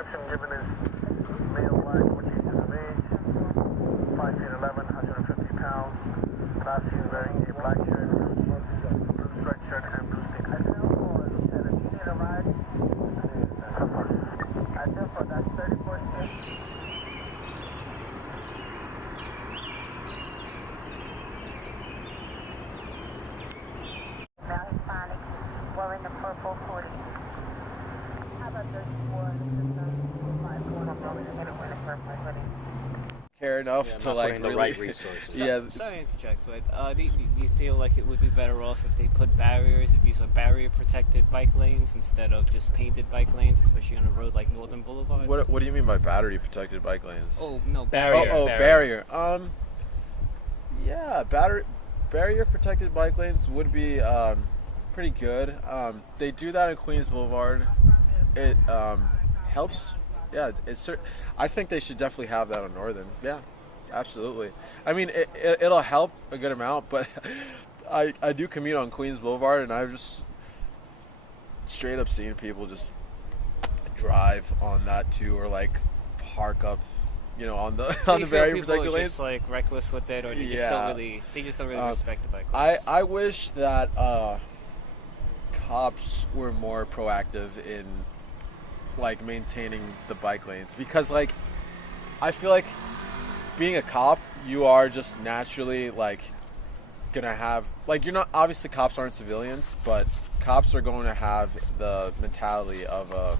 description given is male, black, 14 years of age, 5 feet 11, 150 pounds. Class he is wearing a black shirt, blue striped shirt, and blue sneakers. Lieutenant, you need a ride? I do for that 34th shift. Now Hispanic, wearing the purple hoodie. How about 34? Care enough to like the really, right resources. Yeah. Sorry to interject, but do you feel like it would be better off if they put barriers, if these were barrier-protected bike lanes instead of just painted bike lanes, especially on a road like Northern Blvd? What do you mean by battery-protected bike lanes? Oh no, Barrier. Barrier. Yeah, barrier-protected bike lanes would be pretty good. They do that in Queens Boulevard. It helps. Yeah, I think they should definitely have that on Northern. Yeah, absolutely. I mean, it'll help a good amount, but I do commute on Queens Boulevard, and I've just straight up seen people just drive on that too, or like park up, on the barrier protected lanes. Just like reckless with it, or they just don't really respect the bike lanes. I wish that cops were more proactive in like maintaining the bike lanes, because like I feel like being a cop, you are just naturally like gonna have like, you're not, obviously cops aren't civilians, but cops are going to have the mentality of a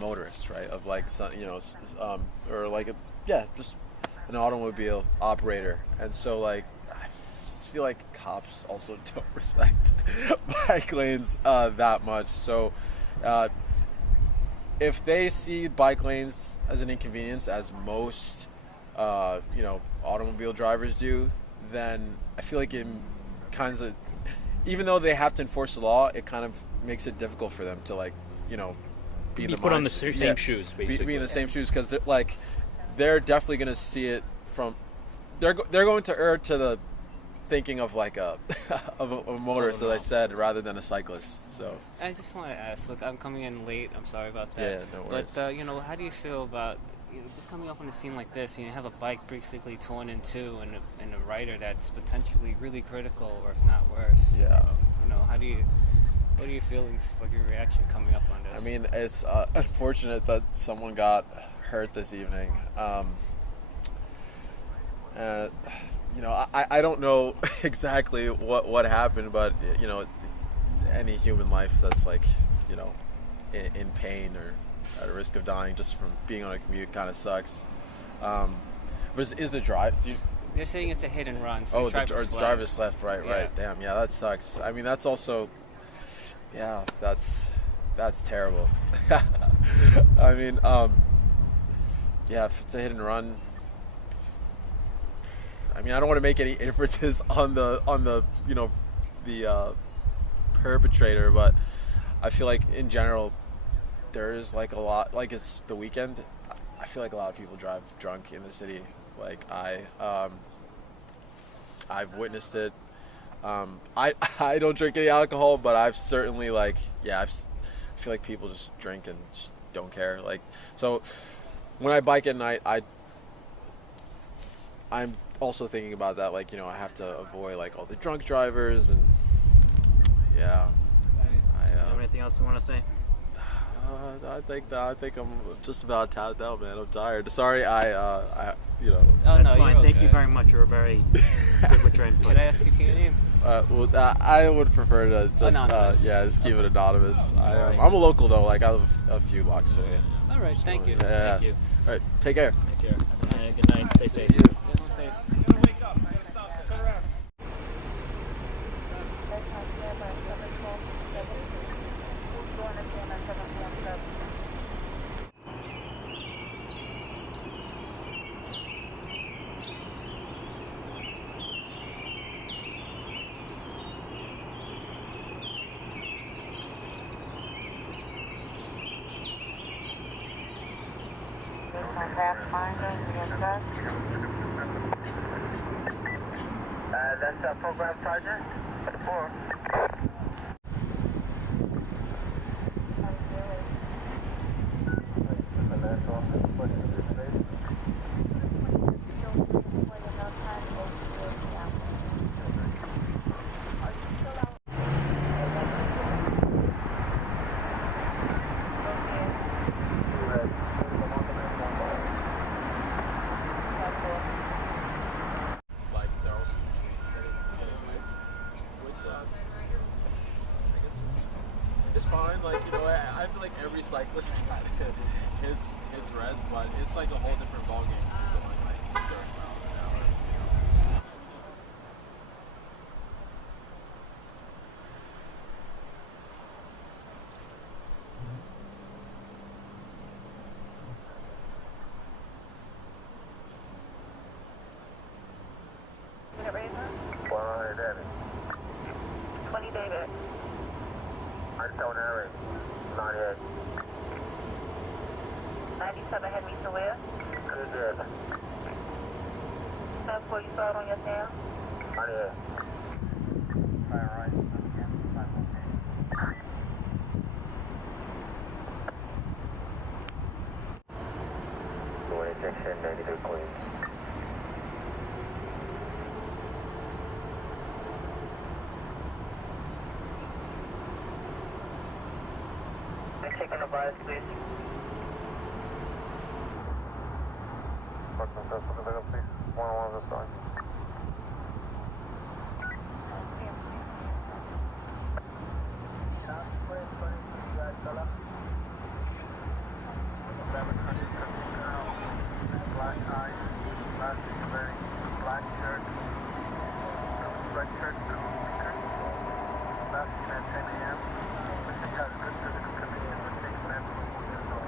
motorist, right? Of like some, or like just an automobile operator. And so like I just feel like cops also don't respect bike lanes that much. So if they see bike lanes as an inconvenience, as most, automobile drivers do, then I feel like it kind of, even though they have to enforce the law, it kind of makes it difficult for them to like, be in the put on the same shoes, basically. Be in the same shoes, because they're definitely going to see it from, they're going to err to the thinking of like a motorist, as I said, rather than a cyclist. So I just want to ask, look, I'm coming in late, I'm sorry about that. Yeah, no worries. But how do you feel about just coming up on a scene like this? You have a bike basically torn in two, and a rider that's potentially really critical, or if not worse. Yeah. What are your feelings? What's your reaction coming up on this? I mean, it's unfortunate that someone got hurt this evening. I don't know exactly what happened, but any human life that's like in pain or at risk of dying just from being on a commute kind of sucks. But is the drive? They're saying it's a hit and run. So the driver's left, right. Damn, yeah, that sucks. I mean, that's also, yeah, that's terrible. I mean, yeah, if it's a hit and run. I mean, I don't want to make any inferences on the the perpetrator, but I feel like in general there is like a lot, like it's the weekend. I feel like a lot of people drive drunk in the city. Like I've witnessed it. I don't drink any alcohol, but I've certainly I feel like people just drink and just don't care. Like, so when I bike at night, I'm also thinking about that, like, I have to avoid like all the drunk drivers, and yeah. Do you have anything else you want to say? I think I'm just about tapped out, man. I'm tired. Sorry, Oh, That's no, fine. Thank you very much. You were very good with your input. Can I ask you for your name? I would prefer to just anonymous. just keep it anonymous. I'm a local though. Like I live a few blocks away. All right, thank you. Yeah. Thank you. All right, take care. Take care. Good night. Stay safe. Everyone safe. Wake up, man. Stop. Turn around. Nissan Pathfinder, That's Program Sergeant 4. cyclist kind of hits reds, but it's like a whole different ballgame going like 30 miles an hour. Unit Razor? 100 David. 20 David. Stone Harry. 98. 97 head meets the where? Good David. That's where you saw it on your tail? 98. Fire right. Door injection, negative Queens. Taking the bias, please. Please. 1-1 this time. Black eyes, last week wearing black shirt, red shirt, blue sneakers. Last week at 10 a.m. Mr. has good physical condition with 6 men from 4 years old.